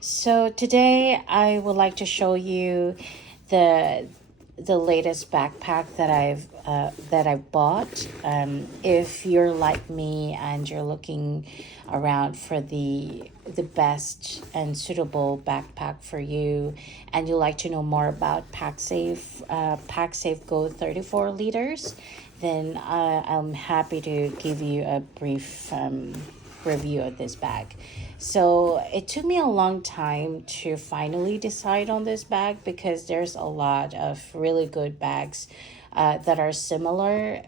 So today I would like to show you the latest backpack that I bought. If you're like me and you're looking around for the best and suitable backpack for you, and you like to know more about Pacsafe Go 34 liters, then I'm happy to give you a brief review of this bag. So it took me a long time to finally decide on this bag because there's a lot of really good bags that are similar,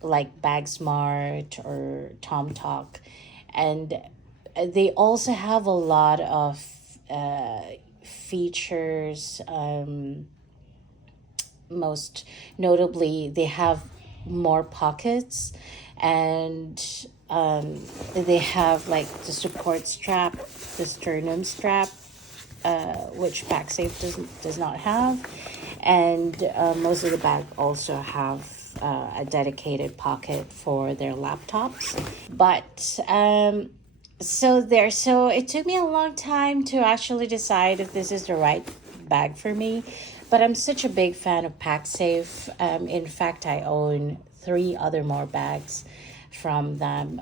like Bag Smart or Tom Talk, and they also have a lot of features. Most notably, they have more pockets, and they have like the support strap, the sternum strap, which Pacsafe does not have, and most of the bag also have a dedicated pocket for their laptops. But so it took me a long time to actually decide if this is the right bag for me. But I'm such a big fan of Pacsafe. In fact, I own three other more bags from them.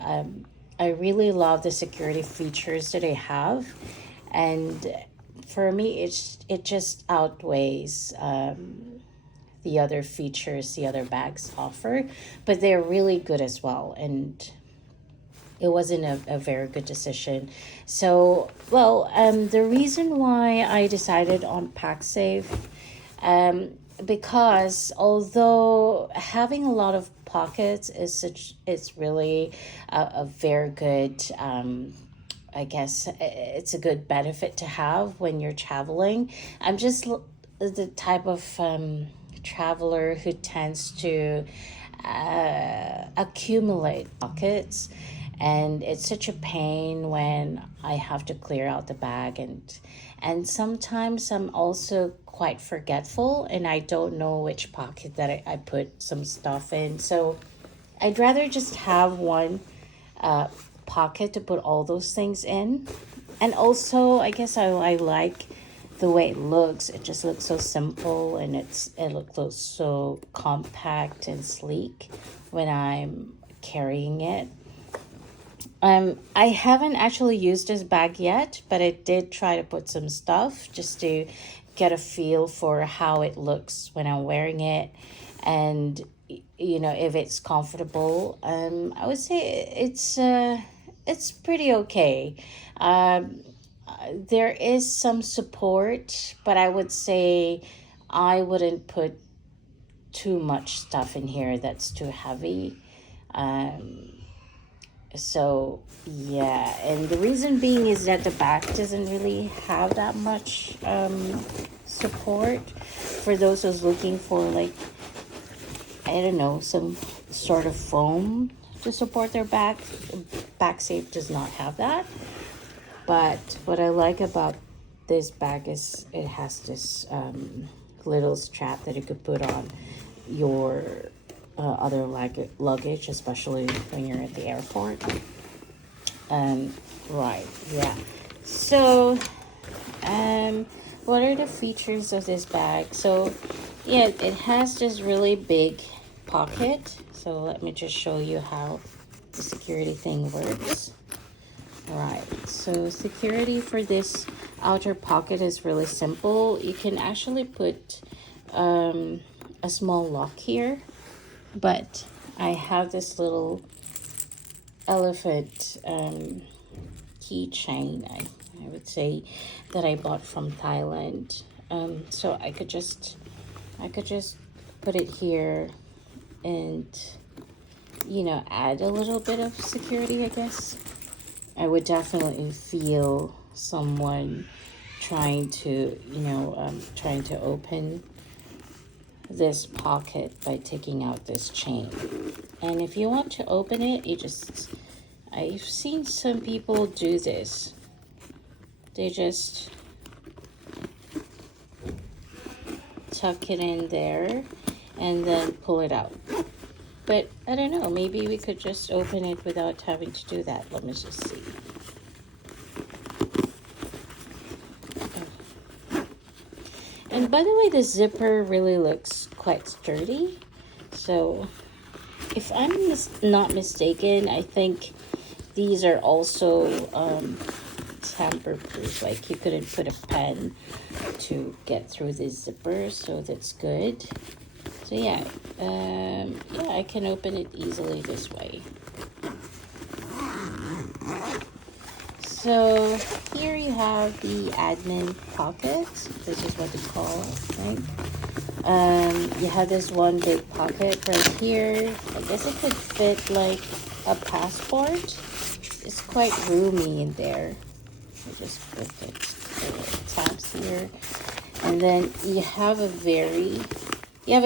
I really love the security features that they have, and for me, it just outweighs the other features the other bags offer, but they're really good as well. And it wasn't a very good decision. So, well, the reason why I decided on Pacsafe, because although having a lot of pockets it's really a very good, I guess it's a good benefit to have when you're traveling. I'm just the type of traveler who tends to accumulate pockets, and it's such a pain when I have to clear out the bag, and sometimes I'm also quite forgetful and I don't know which pocket that I put some stuff in. So I'd rather just have one pocket to put all those things in. And also, I guess I like the way it looks. It just looks so simple, and it looks so compact and sleek when I'm carrying it. I haven't actually used this bag yet, but I did try to put some stuff just to get a feel for how it looks when I'm wearing it, and if it's comfortable. I would say it's pretty okay. Um, there is some support, but I would say I wouldn't put too much stuff in here that's too heavy. Um, so yeah, and the reason being is that the back doesn't really have that much support for those who's looking for, like, I don't know, some sort of foam to support their back. Backsafe does not have that. But what I like about this bag is it has this little strap that you could put on your other luggage, especially when you're at the airport. Right, yeah. So, what are the features of this bag? So, yeah, it has this really big pocket. So let me just show you how the security thing works. Right, so security for this outer pocket is really simple. You can actually put a small lock here, but I have this little elephant keychain, I would say, that I bought from Thailand. So I could just put it here and add a little bit of security, I guess. I would definitely feel someone trying to open this pocket by taking out this chain. And if you want to open it, I've seen some people do this. They just tuck it in there and then pull it out. But I don't know, maybe we could just open it without having to do that. Let me just see. And by the way, the zipper really looks quite sturdy. So if I'm not mistaken, I think these are also tamper proof. Like you couldn't put a pen to get through this zipper, so that's good. So yeah, yeah, I can open it easily this way. So here you have the admin pocket. This is what they call it, right? You have this one big pocket right here. I guess it could fit like a passport. It's quite roomy in there. I just put the tabs here. And then you have a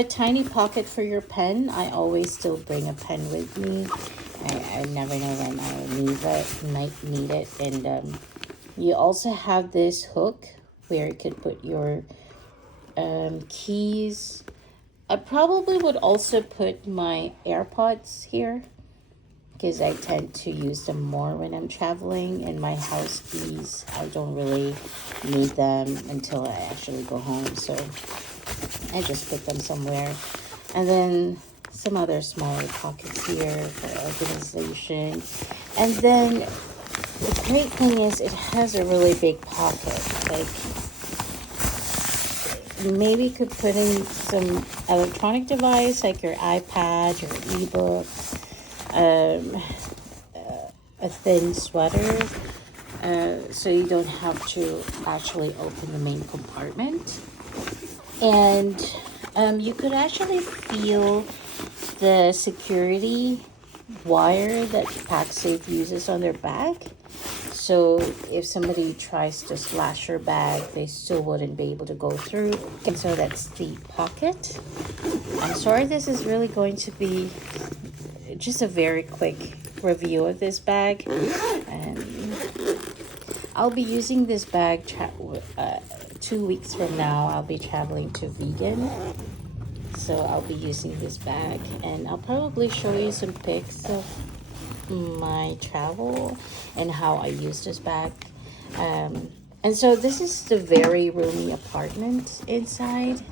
tiny pocket for your pen. I always still bring a pen with me. I never know when I might need it. And you also have this hook where you could put your keys. I probably would also put my AirPods here because I tend to use them more when I'm traveling, and my house keys, I don't really need them until I actually go home, so I just put them somewhere. And then some other smaller pockets here for organization. And then the great thing is it has a really big pocket. Like maybe you could put in some electronic device like your iPad, your ebook, a thin sweater, so you don't have to actually open the main compartment. And you could actually feel the security wire that Pacsafe uses on their bag. So if somebody tries to slash your bag, they still wouldn't be able to go through. And so that's the pocket. I'm sorry, this is really going to be just a very quick review of this bag. I'll be using this bag 2 weeks from now. I'll be traveling to Vegan, so I'll be using this bag, and I'll probably show you some pics of my travel and how I use this bag. And so this is the very roomy apartment inside.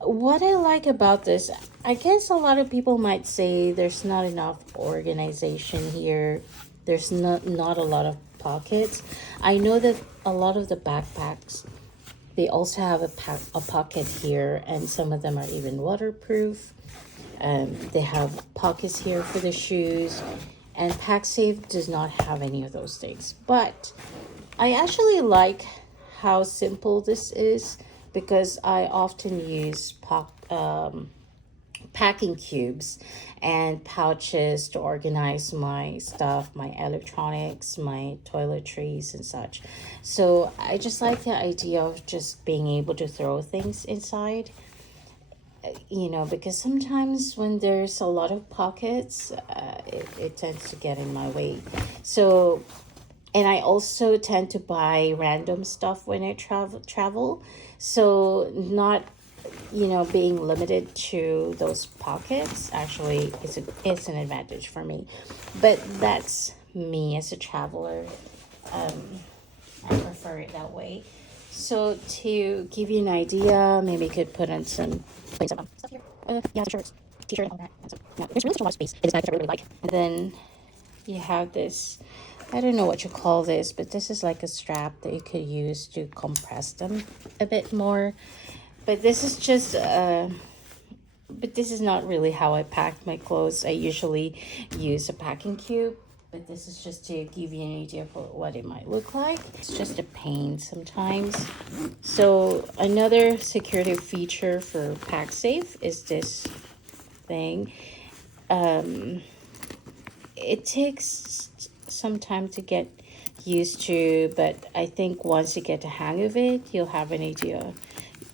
What I like about this, I guess a lot of people might say there's not enough organization here. There's not a lot of pockets. I know that a lot of the backpacks, they also have a pocket here, and some of them are even waterproof. They have pockets here for the shoes, and Pacsafe does not have any of those things. But I actually like how simple this is, because I often use packing cubes and pouches to organize my stuff, my electronics, my toiletries and such. So I just like the idea of just being able to throw things inside, you know, because sometimes when there's a lot of pockets, it tends to get in my way. So, and I also tend to buy random stuff when I travel. So not, you know, being limited to those pockets actually it's an advantage for me. But that's me as a traveler. I prefer it that way. So to give you an idea, maybe you could put on some stuff here. Yeah, the shirts, t-shirt, and all that. And so, yeah, there's really a lot of space in this bag, which I really like. And then you have this, I don't know what you call this, but this is like a strap that you could use to compress them a bit more. But this is just, but this is not really how I pack my clothes. I usually use a packing cube, but this is just to give you an idea of what it might look like. It's just a pain sometimes. So another security feature for Pacsafe is this thing. It takes some time to get used to, but I think once you get the hang of it, you'll have an idea.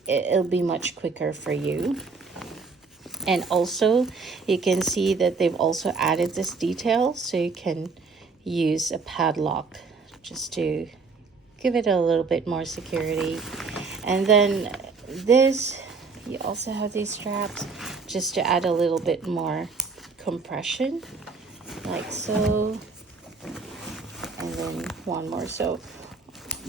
It'll be much quicker for you. And also you can see that they've also added this detail, so you can use a padlock just to give it a little bit more security. And then this, you also have these straps just to add a little bit more compression, like so. And then one more. So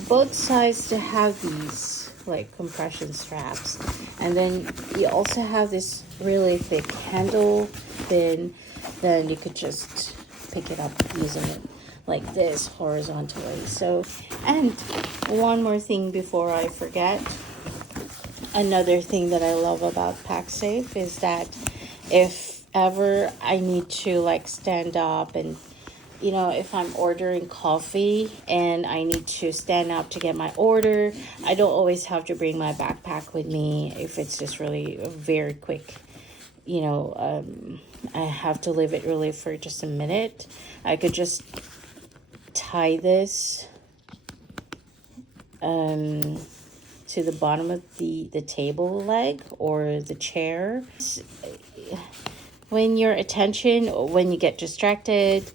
both sides to have these like compression straps. And then you also have this really thick handle, then you could just pick it up using it like this horizontally. So, and one more thing before I forget, another thing that I love about Pacsafe is that if ever I need to like stand up and, you know, if I'm ordering coffee and I need to stand up to get my order, I don't always have to bring my backpack with me if it's just really very quick. You know, I have to leave it really for just a minute. I could just tie this to the bottom of the table leg or the chair. When your attention, when you get distracted,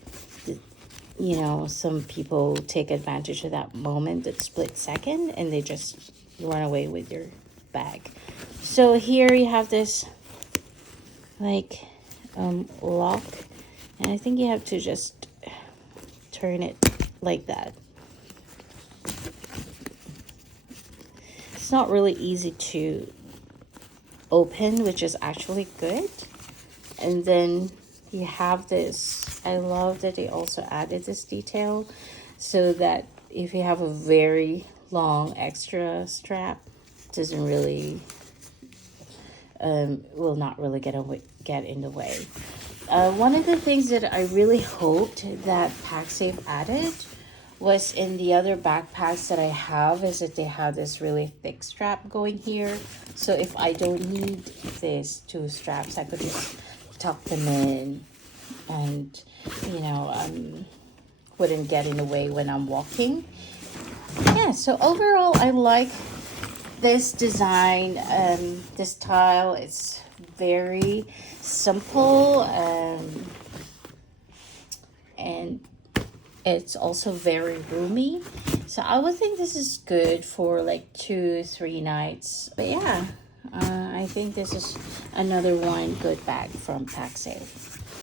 you know, some people take advantage of that moment, that split second, and they just run away with your bag. So here you have this like lock, and I think you have to just turn it like that. It's not really easy to open, which is actually good. And then you have this, I love that they also added this detail so that if you have a very long extra strap, it doesn't really will not really get in the way. One of the things that I really hoped that Pacsafe added was in the other backpacks that I have is that they have this really thick strap going here. So if I don't need these two straps, I could just tuck them in and, you know, wouldn't get in the way when I'm walking. Yeah, so overall I like this design, this style. It's very simple, and it's also very roomy. So I would think this is good for like 2-3 nights. But yeah, I think this is another one good bag from Pacsafe.